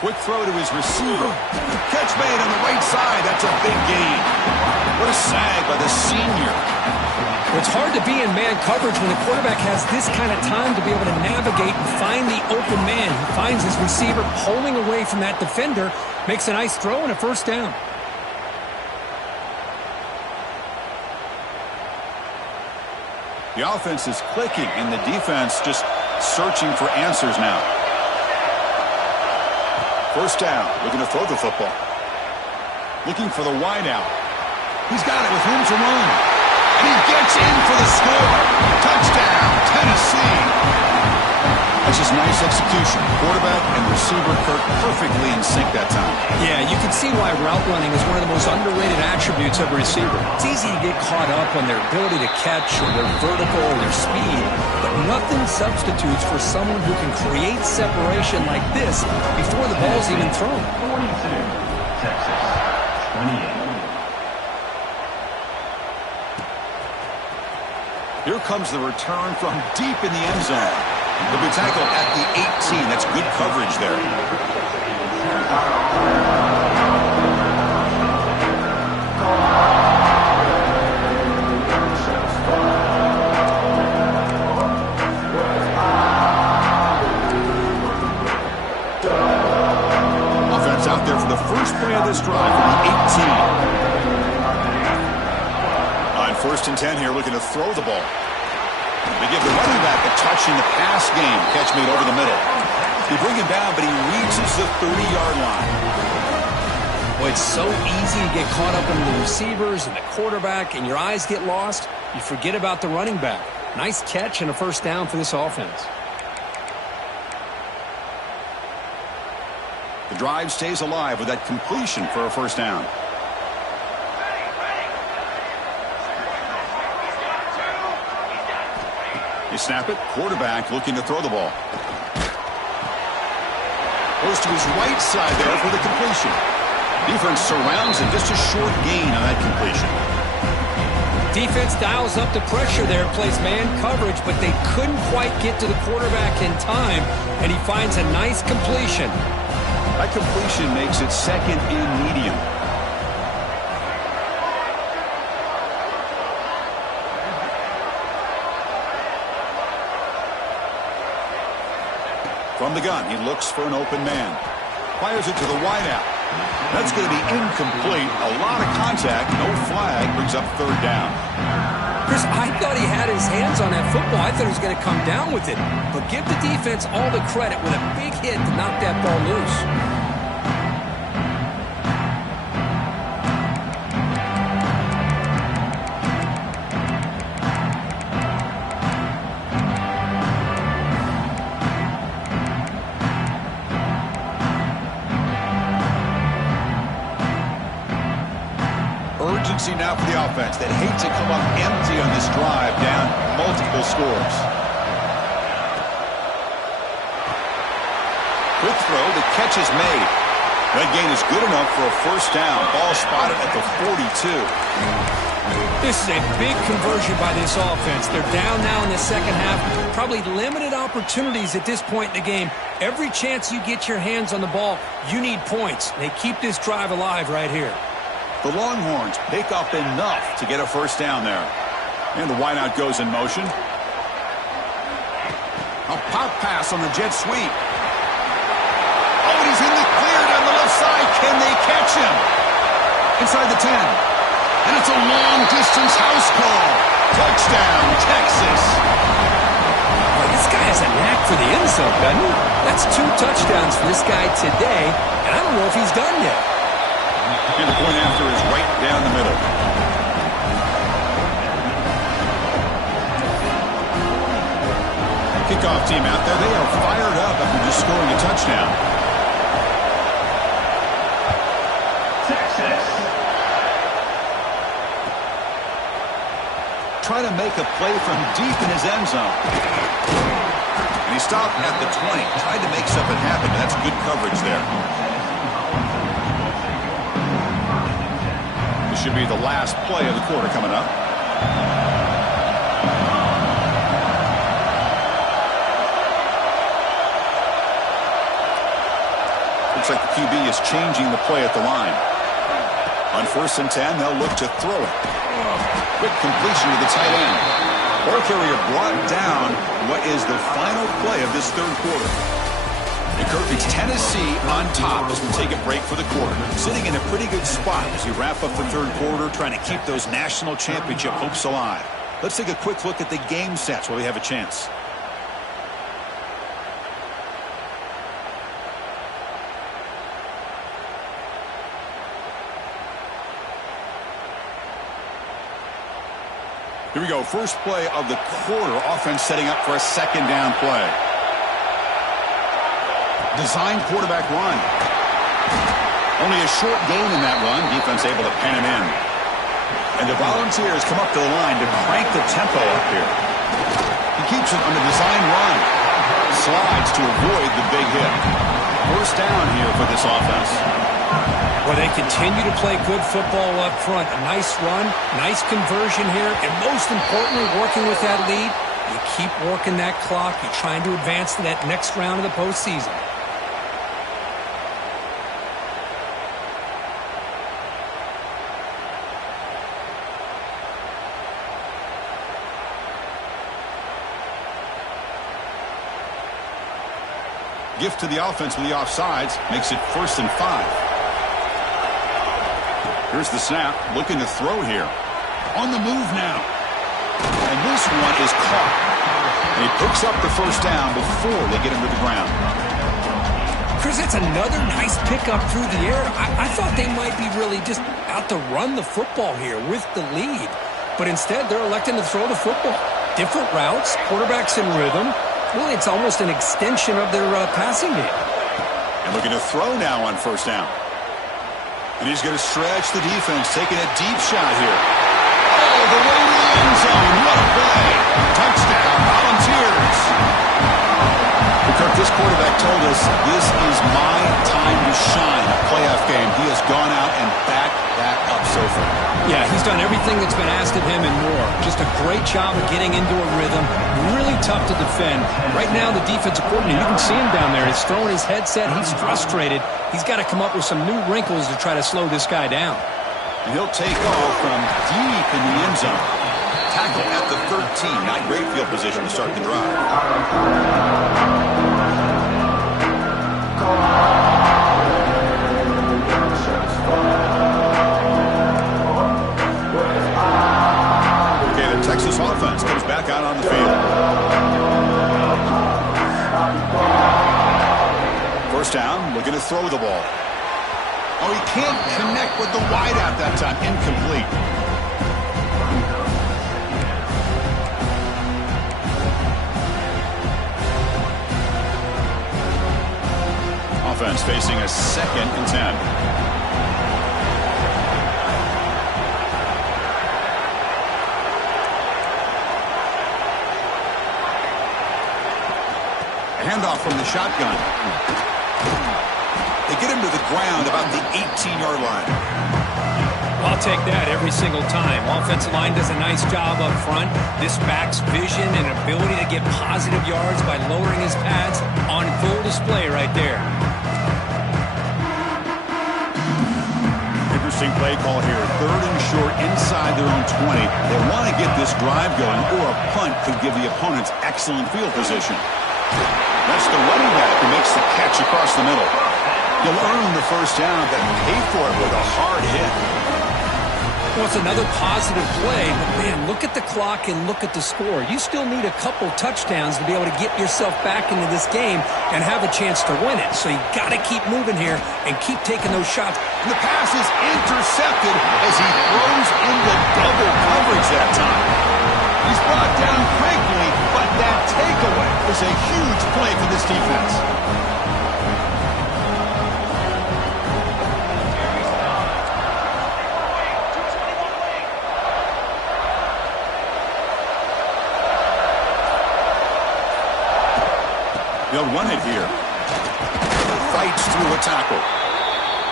Quick throw to his receiver. Catch made on the right side. That's a big gain. What a sag by the senior. It's hard to be in man coverage when the quarterback has this kind of time to be able to navigate and find the open man. He finds his receiver pulling away from that defender, makes a nice throw and a 1st down. The offense is clicking and the defense just searching for answers now. 1st down, looking to throw the football. Looking for the wideout. He's got it with room to run. And he gets in for the score. Touchdown, Tennessee. That's just nice execution. Quarterback and receiver Kirk perfectly in sync that time. Yeah, you can see why route running is one of the most underrated attributes of a receiver. It's easy to get caught up on their ability to catch or their vertical or their speed, but nothing substitutes for someone who can create separation like this before the ball's even thrown. 42, Texas. 28. Here comes the return from deep in the end zone. He'll be tackled at the 18. That's good coverage there. Offense out there for the first play of this drive from the 18. On 1st and 10 here, looking to throw the ball. They give the running back a touch in the pass game. Catch made over the middle. They bring him down, but he reaches the 30-yard line. Boy, it's so easy to get caught up in the receivers and the quarterback, and your eyes get lost. You forget about the running back. Nice catch and a 1st down for this offense. The drive stays alive with that completion for a 1st down. They snap it. Quarterback looking to throw the ball. Goes to his right side there for the completion. Defense surrounds him. Just a short gain on that completion. Defense dials up the pressure there, plays man coverage, but they couldn't quite get to the quarterback in time, and he finds a nice completion. That completion makes it 2nd and medium. From the gun, he looks for an open man. Fires it to the wideout. That's going to be incomplete. A lot of contact. No flag. Brings up 3rd down. Chris, I thought he had his hands on that football. I thought he was going to come down with it. But give the defense all the credit with a big hit to knock that ball loose. Urgency now for the offense that hate to come up empty on this drive, down multiple scores. Quick throw, the catch is made. That gain is good enough for a 1st down. Ball spotted at the 42. This is a big conversion by this offense. They're down now in the 2nd half. Probably limited opportunities at this point in the game. Every chance you get your hands on the ball, you need points. They keep this drive alive right here. The Longhorns pick up enough to get a 1st down there. And the wideout goes in motion. A pop pass on the jet sweep. Oh, and he's in the clear down the left side. Can they catch him? Inside the 10. And it's a long-distance house call. Touchdown, Texas. Boy, this guy has a knack for the end zone, doesn't he? That's 2 touchdowns for this guy today, and I don't know if he's done yet. And the point after is right down the middle. Kickoff team out there. They are fired up after just scoring a touchdown. try to make a play from deep in his end zone. And he stopped at the 20. Tried to make something happen. That's good coverage there. This should be the last play of the quarter coming up. Looks like the QB is changing the play at the line. On 1st and 10, they'll look to throw it. Quick completion to the tight end. Ball carrier brought down what is the final play of this third quarter. And Kirk, it's Tennessee on top as we take a break for the quarter. Sitting in a pretty good spot as we wrap up the third quarter, trying to keep those national championship hopes alive. Let's take a quick look at the game sets while we have a chance. Here we go. First play of the quarter. Offense setting up for a second down play. Designed quarterback run. Only a short gain in that run. Defense able to pen him in. And the Volunteers come up to the line to crank the tempo up here. He keeps it on the design run. Slides to avoid the big hit. First down here for this offense. Well, they continue to play good football up front. A nice run, nice conversion here, and most importantly, working with that lead, you keep working that clock. You're trying to advance to that next round of the postseason. Gift to the offense with the offsides makes it 1st and 5. Here's the snap, looking to throw here. On the move now. And this one is caught. And he picks up the first down before they get him to the ground. Chris, that's another nice pickup through the air. I thought they might be really just out to run the football here with the lead. But instead, they're electing to throw the football. Different routes, quarterbacks in rhythm. Really, it's almost an extension of their passing game. And looking to throw now on first down. And he's going to stretch the defense, taking a deep shot here. Oh, the way to the end zone. What a play. Touchdown, Volunteers. Kirk, this quarterback told us this is my time to shine. A playoff game. He has gone out and backed that up so far. Yeah, he's done everything that's been asked of him and more. Just a great job of getting into a rhythm. Really tough to defend. Right now, the defensive coordinator, you can see him down there. He's throwing his headset. He's frustrated. He's got to come up with some new wrinkles to try to slow this guy down. And he'll take off from deep in the end zone. Tackle at the 13. Not great field position to start the drive. Okay, the Texas offense comes back out on the field. First down, looking to throw the ball. Oh, he can't connect with the wideout that time. Incomplete. Offense facing a 2nd and 10. A handoff from the shotgun. They get him to the ground about the 18-yard line. I'll take that every single time. Offensive line does a nice job up front. This back's vision and ability to get positive yards by lowering his pads on full display right there. Interesting play call here. 3rd and short inside their own 20. They want to get this drive going, or a punt could give the opponents excellent field position. That's the running back who makes the catch across the middle. He'll earn the first down, but pay for it with a hard hit. Well, it's another positive play, but man, look at the clock and look at the score. You still need a couple touchdowns to be able to get yourself back into this game and have a chance to win it. So you got to keep moving here and keep taking those shots. And the pass is intercepted as he throws into double coverage that time. He's brought down quickly, but that takeaway is a huge play for this defense. They'll run it here. Fights through a tackle.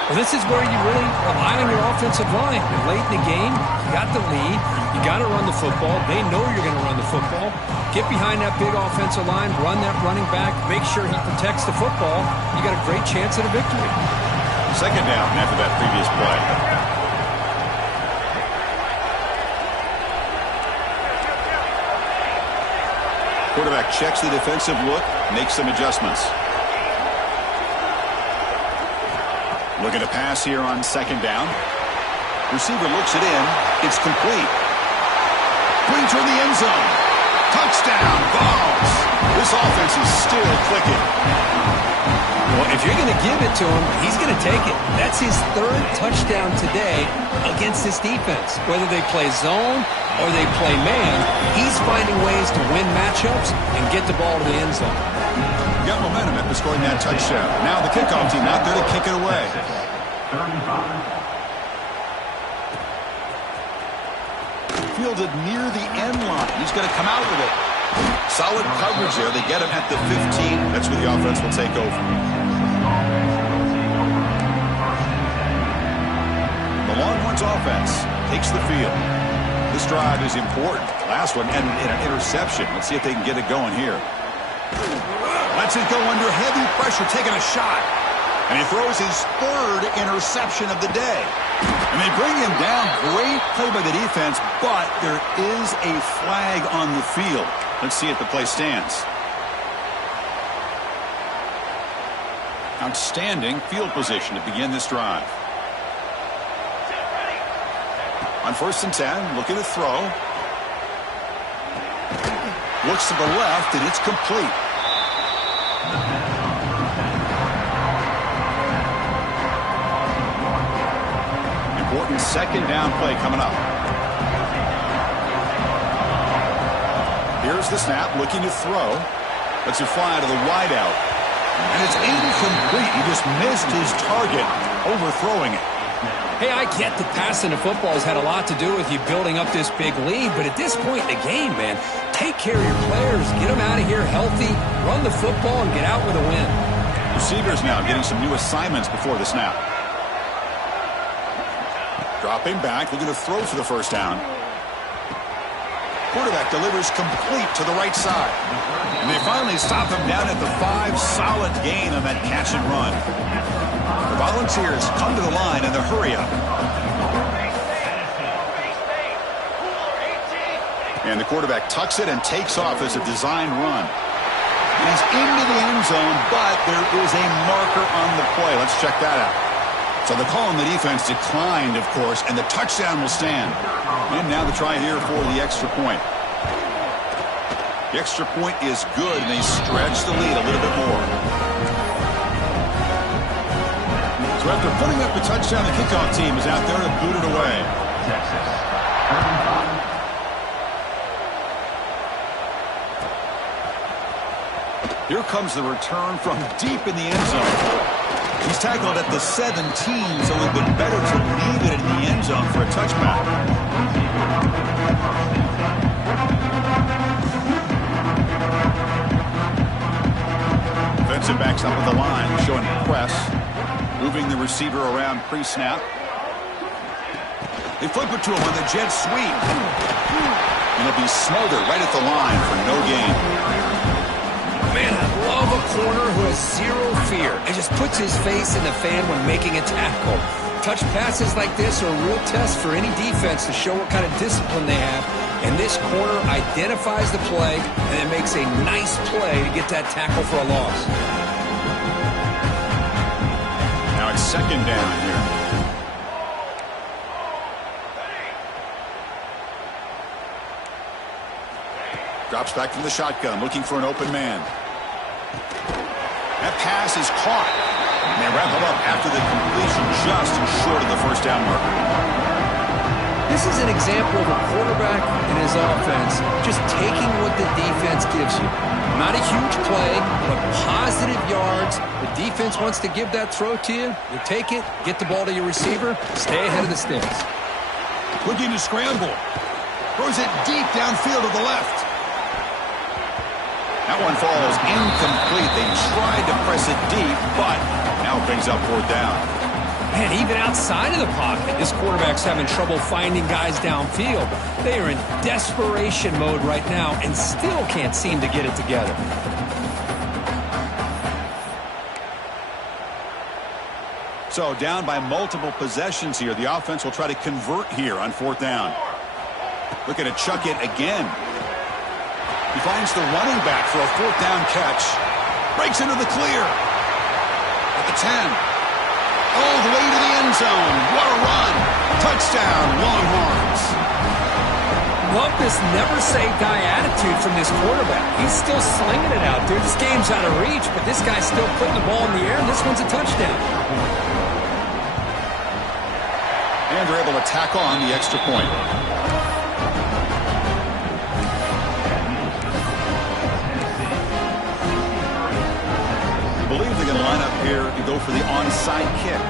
Well, this is where you really rely on your offensive line. And late in the game, you got the lead. You got to run the football. They know you're going to run the football. Get behind that big offensive line, run that running back, make sure he protects the football. You got a great chance at a victory. Second down after that previous play. Quarterback checks the defensive look, makes some adjustments. Looking to pass here on second down. Receiver looks it in. It's complete. Bring toward the end zone. Touchdown, Vols. This offense is still clicking. Well, if you're going to give it to him, he's going to take it. That's his third touchdown today against this defense. Whether they play zone or they play man, he's finding ways to win matchups and get the ball to the end zone. Got momentum after scoring that touchdown. Now the kickoff team out there to kick it away. 35. Fielded near the end line. He's going to come out with it. Solid coverage there. They get him at the 15. That's where the offense will take over. The Longhorns offense takes the field. This drive is important. Last one ended in an interception. Let's see if they can get it going here. Lets it go under heavy pressure, taking a shot. And he throws his third interception of the day. And they bring him down. Great play by the defense, but there is a flag on the field. Let's see if the play stands. Outstanding field position to begin this drive. On 1st and 10, looking to throw. Looks to the left, and it's complete. Important second down play coming up. Here's the snap, looking to throw. Lets it fly to the wideout. And it's incomplete. He just missed his target, overthrowing it. Hey, I get that passing the football has had a lot to do with you building up this big lead, but at this point in the game, man, take care of your players, get them out of here healthy, run the football, and get out with a win. Receivers now getting some new assignments before the snap. Dropping back, looking to throw for the first down. Quarterback delivers complete to the right side. And they finally stop him down at the 5. Solid gain on that catch and run. The Volunteers come to the line in the hurry-up. And the quarterback tucks it and takes off as a design run. He's into the end zone, but there is a marker on the play. Let's check that out. So the call on the defense declined, of course, and the touchdown will stand. And now the try here for the extra point. The extra point is good, and they stretch the lead a little bit more. So after putting up the touchdown, the kickoff team is out there to boot it away. Texas. Here comes the return from deep in the end zone. He's tackled at the 17, so it would have been better to leave it in the end zone for a touchback. Defensive backs up at the line, showing press. Moving the receiver around pre-snap. They flip it to him on the jet sweep. And he'll be smothered right at the line for no gain. Man, I love a corner who has zero fear and just puts his face in the fan when making a tackle. Touch passes like this are a real test for any defense to show what kind of discipline they have. And this corner identifies the play and it makes a nice play to get that tackle for a loss. Now it's second down here. Drops back from the shotgun, looking for an open man. That pass is caught. And they wrap him up after the completion just short of the first down marker. This is an example of a quarterback and his offense just taking what the defense gives you. Not a huge play, but positive yards. The defense wants to give that throw to you. You take it, get the ball to your receiver, stay ahead of the sticks. Looking to scramble. Throws it deep downfield to the left. That one falls incomplete. They tried to press it deep, but now it brings up 4th down. And even outside of the pocket, this quarterback's having trouble finding guys downfield. They are in desperation mode right now and still can't seem to get it together. So down by multiple possessions here. The offense will try to convert here on 4th down. Looking to chuck it again. He finds the running back for a 4th down catch. Breaks into the clear. At the 10. All the way to the end zone. What a run. Touchdown, Longhorns. Love this never-say-die attitude from this quarterback. He's still slinging it out there. This game's out of reach, but this guy's still putting the ball in the air, and this one's a touchdown. And they're able to tack on the extra point. I believe they're going to line up here and go for the onside kick.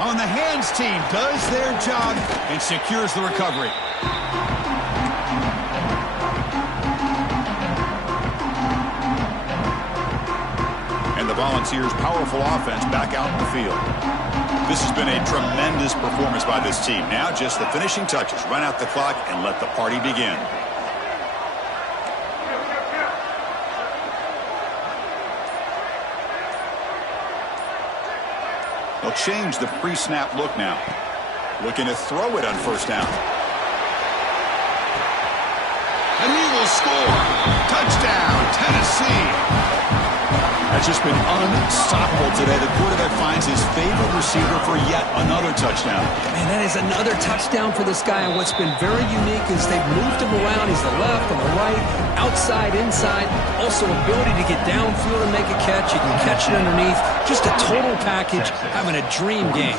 On the hands team does their job and secures the recovery. And the Volunteers' powerful offense back out in the field. This has been a tremendous performance by this team. Now just the finishing touches. Run out the clock and let the party begin. They'll change the pre-snap look now. Looking to throw it on 1st down. And he will score. Touchdown, Tennessee. That's just been unstoppable today. The quarterback finds his favorite receiver for yet another touchdown. Man, that is another touchdown for this guy. And what's been very unique is they've moved him around. He's the left and the right, outside, inside. Also ability to get downfield and make a catch. You can catch it underneath. Just a total package, having a dream game.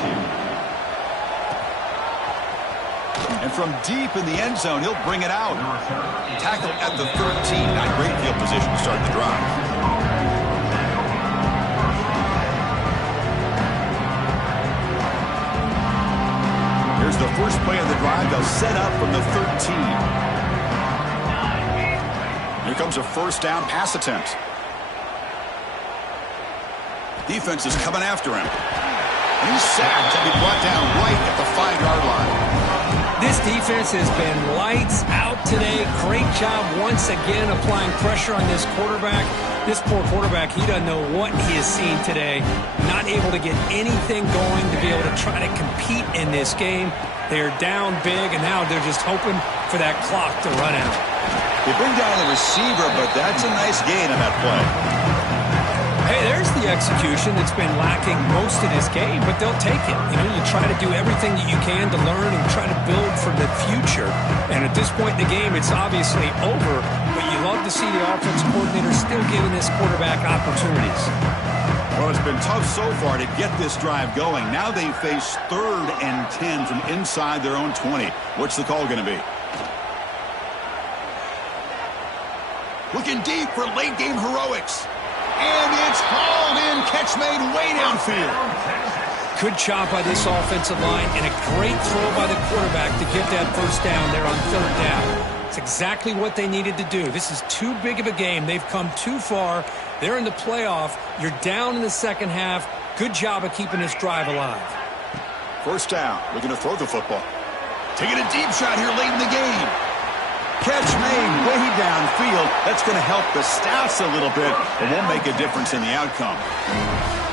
And from deep in the end zone, he'll bring it out. Tackled at the 13. Not great field position to start the drive. Here's the first play of the drive. They'll set up from the 13. Here comes a 1st down pass attempt. Defense is coming after him. And he's sacked and be brought down right at the 5-yard line. This defense has been lights out today. Great job once again applying pressure on this quarterback. This poor quarterback, he doesn't know what he has seen today. Not able to get anything going to be able to try to compete in this game. They're down big, and now they're just hoping for that clock to run out. They bring down the receiver, but that's a nice gain on that play. Hey, there's the execution that's been lacking most of this game, but they'll take it. You know, you try to do everything that you can to learn and try to build for the future. And at this point in the game, it's obviously over, but you love to see the offense coordinator still giving this quarterback opportunities. Well, it's been tough so far to get this drive going. Now they face 3rd and 10 from inside their own 20. What's the call going to be? Looking deep for late game heroics. And it's hauled in. Catch made way downfield. Good job by this offensive line and a great throw by the quarterback to get that 1st down there on 3rd down. It's exactly what they needed to do. This is too big of a game. They've come too far. They're in the playoff. You're down in the second half. Good job of keeping this drive alive. 1st down. Looking to throw the football. Taking a deep shot here late in the game. Catch made way downfield. That's going to help the Stats a little bit, but won't make a difference in the outcome.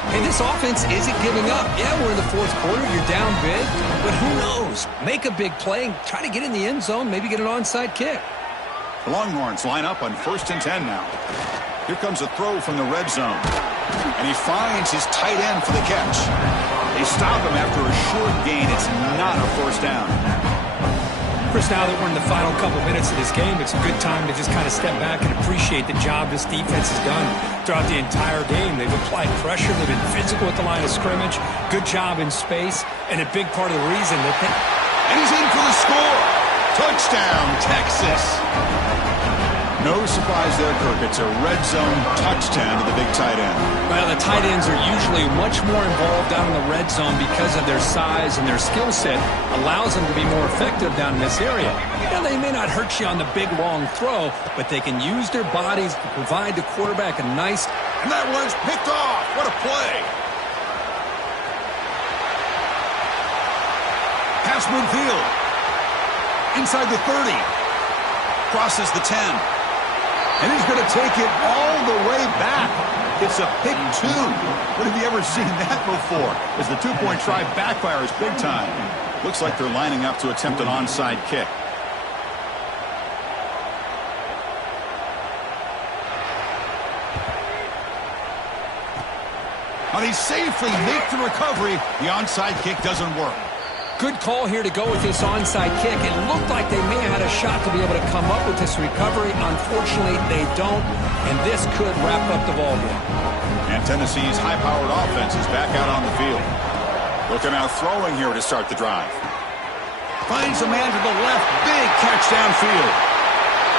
Hey, this offense isn't giving up. Yeah, we're in the 4th quarter. You're down big, but who knows? Make a big play. Try to get in the end zone. Maybe get an onside kick. The Longhorns line up on 1st and 10 now. Here comes a throw from the red zone. And he finds his tight end for the catch. They stop him after a short gain. It's not a 1st down. Chris, now that we're in the final couple minutes of this game, it's a good time to just kind of step back and appreciate the job this defense has done throughout the entire game. They've applied pressure. They've been physical at the line of scrimmage. Good job in space. And a big part of the reason that And he's in for the score. Touchdown, Texas. No surprise there, Kirk. It's a red zone touchdown to the big tight end. Well, the tight ends are usually much more involved down in the red zone because of their size, and their skill set allows them to be more effective down in this area. You know, they may not hurt you on the big, long throw, but they can use their bodies to provide the quarterback a nice... And that one's picked off. What a play. Pass midfield. Inside the 30. Crosses the 10. And he's going to take it all the way back. It's a pick 2. When have you ever seen that before? As the two-point try backfires big time. Looks like they're lining up to attempt an onside kick. Now they safely make the recovery. The onside kick doesn't work. Good call here to go with this onside kick. It looked like they may have had a shot to be able to come up with this recovery. Unfortunately, they don't, and this could wrap up the ballgame. And Tennessee's high-powered offense is back out on the field. Looking out throwing here to start the drive. Finds a man to the left. Big catch downfield.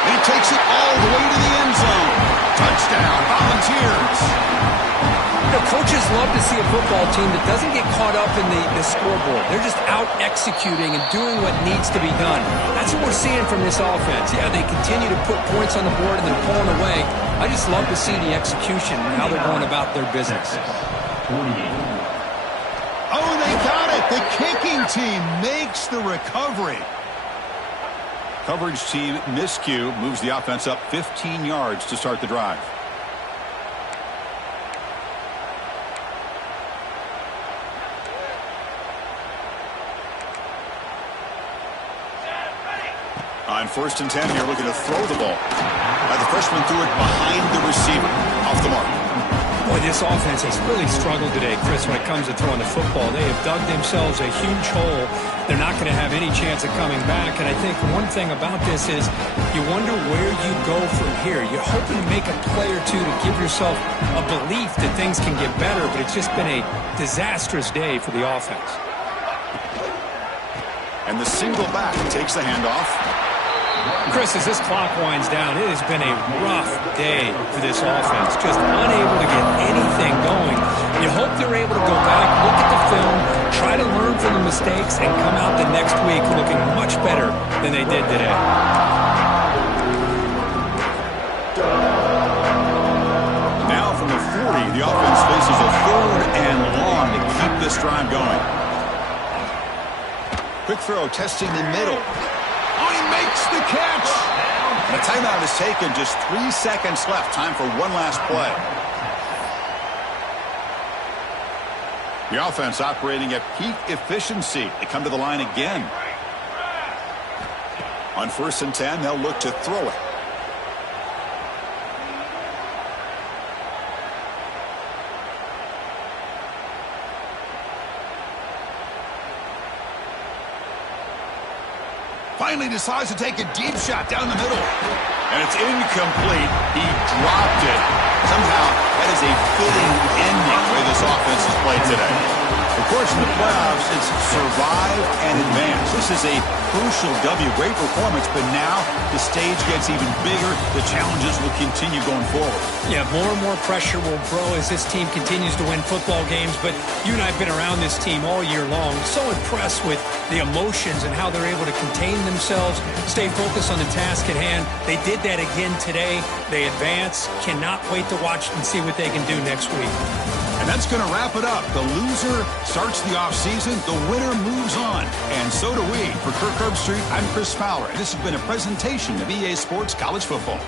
He takes it all the way to the end zone. Touchdown, Volunteers. You know, coaches love to see a football team that doesn't get caught up in the scoreboard. They're just out executing and doing what needs to be done. That's what we're seeing from this offense. Yeah, they continue to put points on the board and they're pulling away. I just love to see the execution and how they're going about their business. Oh, they got it. The kicking team makes the recovery. Coverage team miscue moves the offense up 15 yards to start the drive. On 1st and 10, you're looking to throw the ball. The freshman threw it behind the receiver. Off the mark. Boy, this offense has really struggled today, Chris, when it comes to throwing the football. They have dug themselves a huge hole. They're not going to have any chance of coming back. And I think one thing about this is you wonder where you go from here. You're hoping to make a play or two to give yourself a belief that things can get better, but it's just been a disastrous day for the offense. And the single back takes the handoff. Chris, as this clock winds down, it has been a rough day for this offense. Just unable to get anything going. You hope they're able to go back, look at the film, try to learn from the mistakes, and come out the next week looking much better than they did today. Now from the 40, the offense faces a 3rd and long to keep this drive going. Quick throw, testing the middle. Oh, he makes the catch. And a timeout is taken. Just 3 seconds left. Time for one last play. The offense operating at peak efficiency. They come to the line again. On 1st and 10, they'll look to throw it. Finally decides to take a deep shot down the middle. And it's incomplete. He dropped it. Somehow, that is a fitting ending the way this offense has played today. Of course, in the playoffs, it's survive and advance. This is a crucial W. Great performance, but now the stage gets even bigger. The challenges will continue going forward. Yeah, more and more pressure will grow as this team continues to win football games, but you and I have been around this team all year long. So impressed with the emotions and how they're able to contain themselves, stay focused on the task at hand. They did that again today. They advance. Cannot wait to watch and see what they can do next week. And that's going to wrap it up. The loser starts the offseason. The winner moves on. And so do we. For Kirk Herbstreit, I'm Chris Fowler. And this has been a presentation of EA Sports College Football.